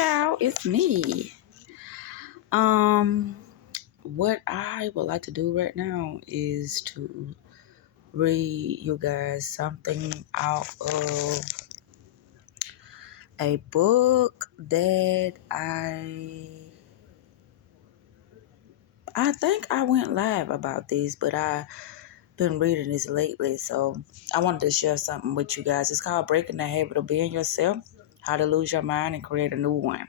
y'all, it's me. What I would like to do right now is to read you guys something out of a book that I think I went live about this, but I've been reading this lately, so I wanted to share something with you guys. It's called Breaking the Habit of Being Yourself: How to Lose Your Mind and Create a New One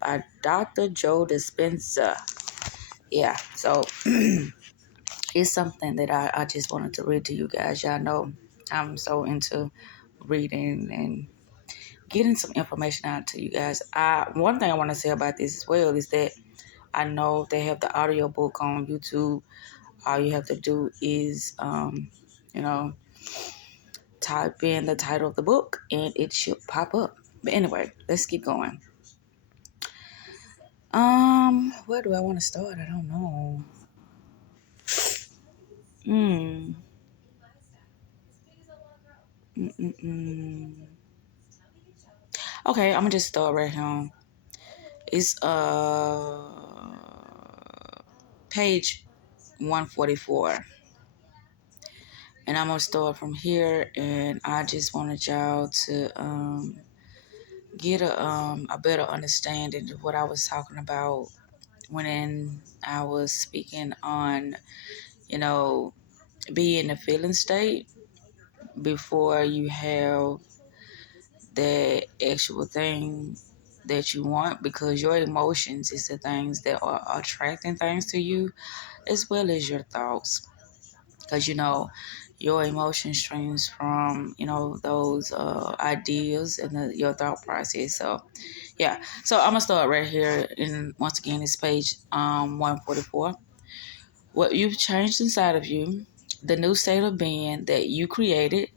by Dr. Joe Dispenza. Yeah, so it's something that I just wanted to read to you guys. Y'all know I'm so into reading and getting some information out to you guys. One thing I want to say about this as well is that I know they have the audiobook on YouTube. All you have to do is, you know, type in the title of the book and it should pop up. But anyway, let's keep going. Where do I want to start? I don't know. Hmm. Okay, I'm gonna just start right here. It's page 144. And I'm gonna start from here, and I just wanted y'all to get a better understanding of what I was talking about when I was speaking on, be in the feeling state before you have the actual thing that you want, because your emotions is the things that are attracting things to you as well as your thoughts, because your emotion streams from those ideas and your thought process. So yeah, so I'm gonna start right here, and once again it's page 144. What you've changed inside of you, the new state of being that you created,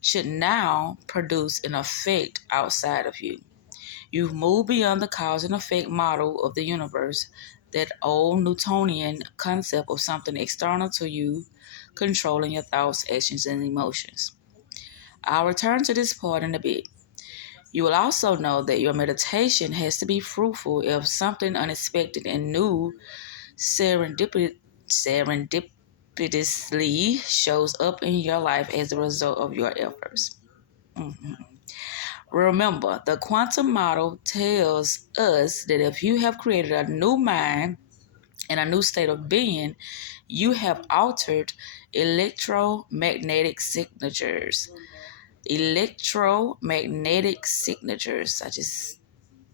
should now produce an effect outside of you. You've moved beyond the cause and effect model of the universe, that old Newtonian concept of something external to you controlling your thoughts, actions, and emotions. I'll return to this part in a bit. You will also know that your meditation has to be fruitful if something unexpected and new serendipitously shows up in your life as a result of your efforts. Mhm. Remember, the quantum model tells us that if you have created a new mind and a new state of being, you have altered electromagnetic signatures. Electromagnetic signatures. I just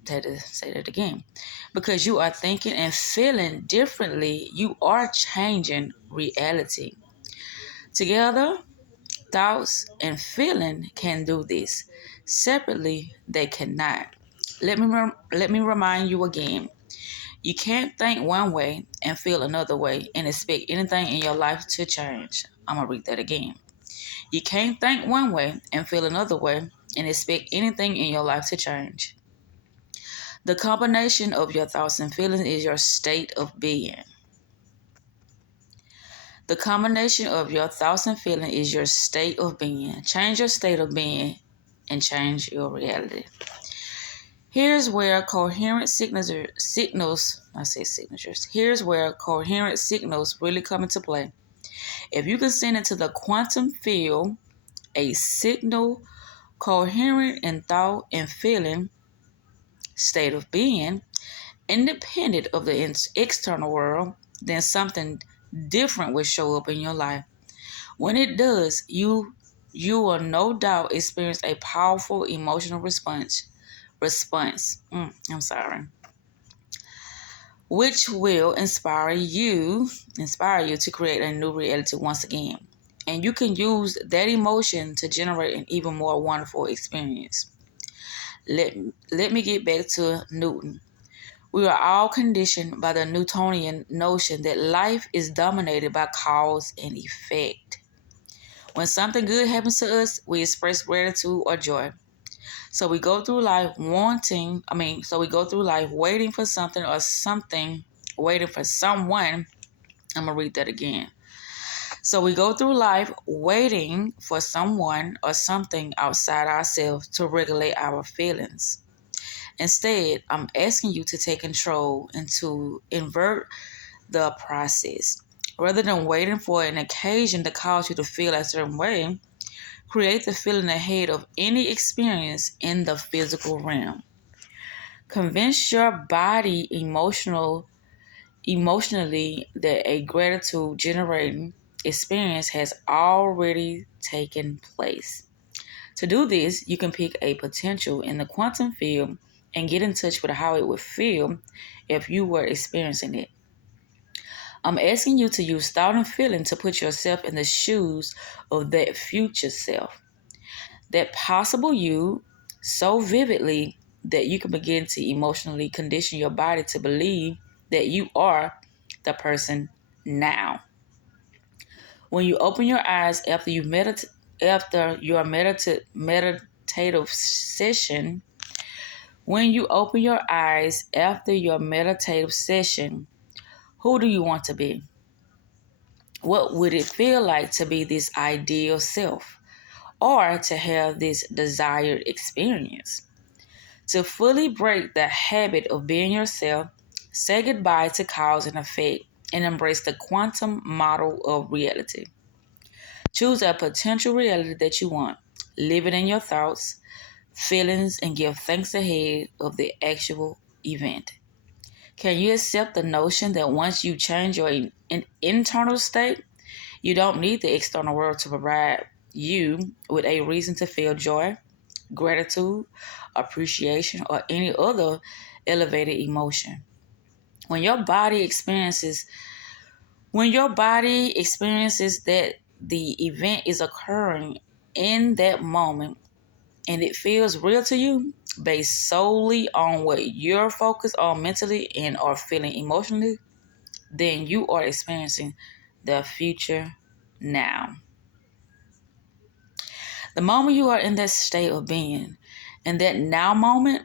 had to say that again. Because you are thinking and feeling differently, you are changing reality. Together, thoughts and feeling can do this. Separately, they cannot. Let me remind you again. You can't think one way and feel another way and expect anything in your life to change. I'm going to read that again. You can't think one way and feel another way and expect anything in your life to change. The combination of your thoughts and feelings is your state of being. The combination of your thoughts and feelings is your state of being. Change your state of being and change your reality. Here's where coherent signals, here's where coherent signals really come into play. If you can send into the quantum field a signal coherent in thought and feeling, state of being, independent of the external world, then something different will show up in your life. When it does, you will no doubt experience a powerful emotional response. Which will inspire you to create a new reality once again. And you can use that emotion to generate an even more wonderful experience. Let me get back to Newton. We are all conditioned by the Newtonian notion that life is dominated by cause and effect. When something good happens to us, we express gratitude or joy. So we go through life waiting for something or something, waiting for someone. I'm going to read that again. So we go through life waiting for someone or something outside ourselves to regulate our feelings. Instead, I'm asking you to take control and to invert the process. Rather than waiting for an occasion to cause you to feel a certain way, create the feeling ahead of any experience in the physical realm. Convince your body emotionally that a gratitude generating experience has already taken place. To do this, you can pick a potential in the quantum field and get in touch with how it would feel if you were experiencing it. I'm asking you to use thought and feeling to put yourself in the shoes of that future self, that possible you, so vividly that you can begin to emotionally condition your body to believe that you are the person now. When you open your eyes after your meditative session, when you open your eyes after your meditative session, who do you want to be? What would it feel like to be this ideal self or to have this desired experience? To fully break the habit of being yourself, say goodbye to cause and effect and embrace the quantum model of reality. Choose a potential reality that you want. Live it in your thoughts, feelings, and give thanks ahead of the actual event. Can you accept the notion that once you change your internal state, you don't need the external world to provide you with a reason to feel joy, gratitude, appreciation, or any other elevated emotion? When your body experiences that the event is occurring in that moment and it feels real to you based solely on what you're focused on mentally and are feeling emotionally, then you are experiencing the future now. The moment you are in that state of being, in that now moment,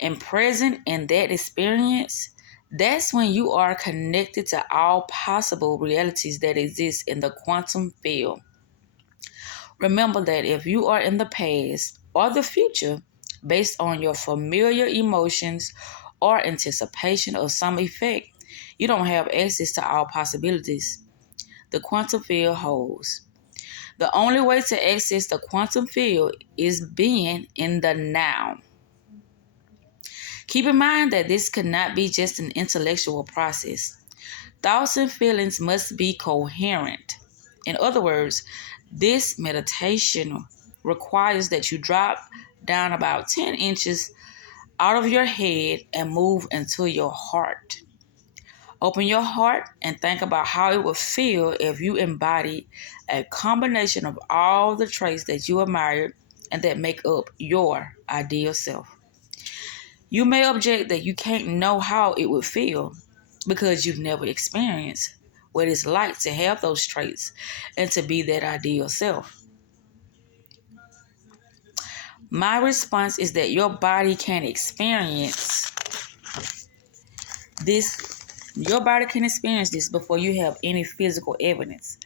and present in that experience, that's when you are connected to all possible realities that exist in the quantum field. Remember that if you are in the past or the future, based on your familiar emotions or anticipation of some effect, you don't have access to all possibilities the quantum field holds. The only way to access the quantum field is being in the now. Keep in mind that this cannot be just an intellectual process. Thoughts and feelings must be coherent. In other words, this meditation requires that you drop down about 10 inches out of your head and move into your heart. Open your heart and think about how it would feel if you embodied a combination of all the traits that you admire and that make up your ideal self. You may object that you can't know how it would feel because you've never experienced what it's like to have those traits and to be that ideal self. My response is that your body can experience this. Your body can experience this before you have any physical evidence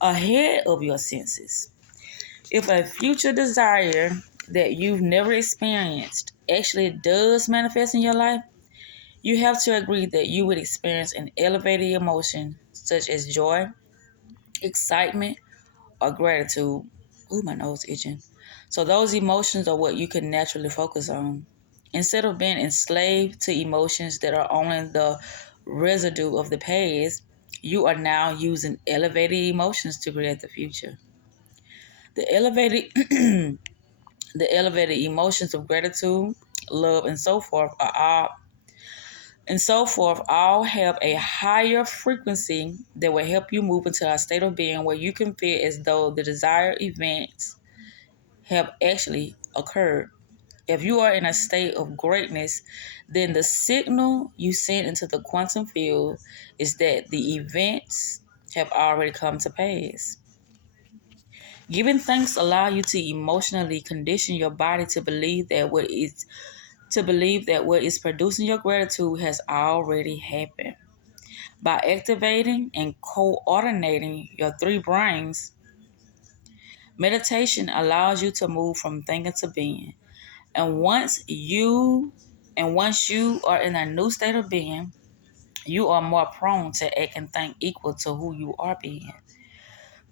ahead of your senses. If a future desire that you've never experienced actually does manifest in your life, you have to agree that you would experience an elevated emotion such as joy, excitement, or gratitude. Ooh, my nose itching. So those emotions are what you can naturally focus on. Instead of being enslaved to emotions that are only the residue of the past, you are now using elevated emotions to create the future. The elevated the elevated emotions of gratitude, love, and so forth all have a higher frequency that will help you move into a state of being where you can feel as though the desired events have actually occurred. If you are in a state of greatness, then the signal you send into the quantum field is that the events have already come to pass. Giving thanks allow you to emotionally condition your body to believe that what is producing your gratitude has already happened. By activating and coordinating your three brains, meditation allows you to move from thinking to being. And once you are in a new state of being, you are more prone to act and think equal to who you are being.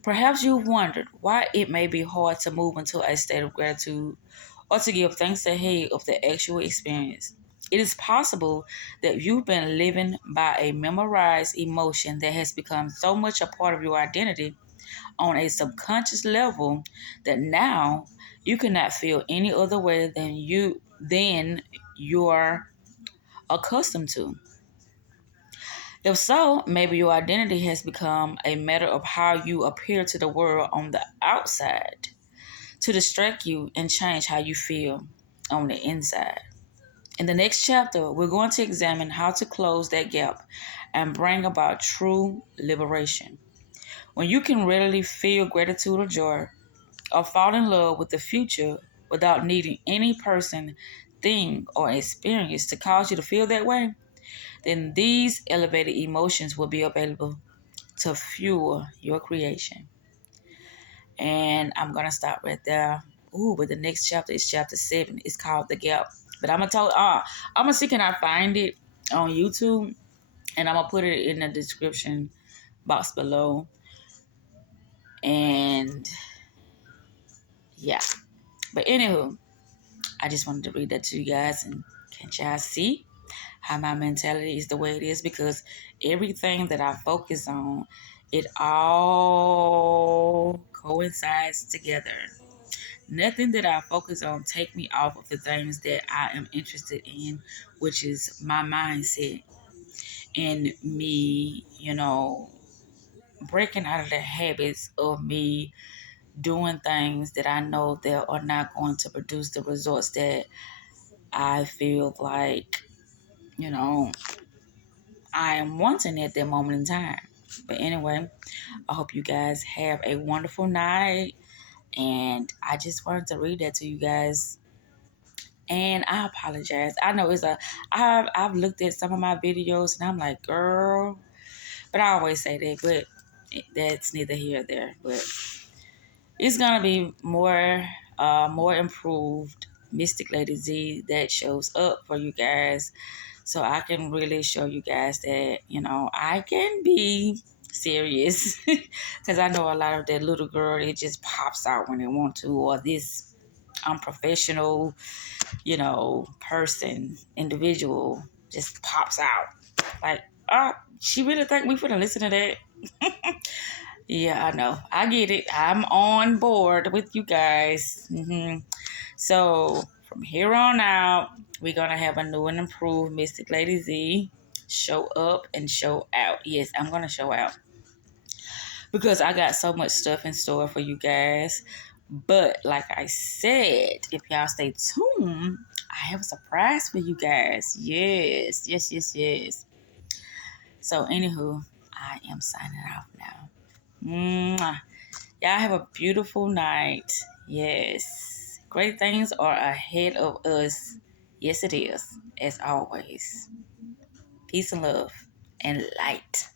Perhaps you've wondered why it may be hard to move into a state of gratitude or to give thanks ahead of the actual experience. It is possible that you've been living by a memorized emotion that has become so much a part of your identity on a subconscious level that now you cannot feel any other way than you're accustomed to. If so, maybe your identity has become a matter of how you appear to the world on the outside to distract you and change how you feel on the inside. In the next chapter, we're going to examine how to close that gap and bring about true liberation. When you can readily feel gratitude or joy or fall in love with the future without needing any person, thing, or experience to cause you to feel that way, then these elevated emotions will be available to fuel your creation. And I'm gonna stop right there. Ooh, but the next chapter is chapter 7. It's called The Gap. But I'm gonna see can I find it on YouTube, and I'm gonna put it in the description box below. And yeah. But anywho, I just wanted to read that to you guys, and can't y'all see how my mentality is the way it is, because everything that I focus on, it all coincides together. Nothing that I focus on take me off of the things that I am interested in, which is my mindset and me, breaking out of the habits of me doing things that I know that are not going to produce the results that I feel like, you know, I am wanting at that moment in time. But anyway, I hope you guys have a wonderful night. And I just wanted to read that to you guys. And I apologize. I know I've looked at some of my videos and I'm like, girl, but I always say that, but that's neither here nor there. But it's gonna be more improved Mystic Lady Z that shows up for you guys, so I can really show you guys that I can be serious, because I know a lot of that little girl, it just pops out when they want to, or this unprofessional, individual just pops out. Like, oh, she really think we finna listen to that? Yeah, I know. I get it. I'm on board with you guys. So from here on out, we're gonna have a new and improved Mystic Lady Z show up and show out. Yes, I'm gonna show out because I got so much stuff in store for you guys. But like I said, if y'all stay tuned, I have a surprise for you guys. Yes, yes, yes, yes. So anywho, I am signing off now. Mwah. Y'all have a beautiful night. Yes. Great things are ahead of us. Yes, it is. As always. Peace and love and light.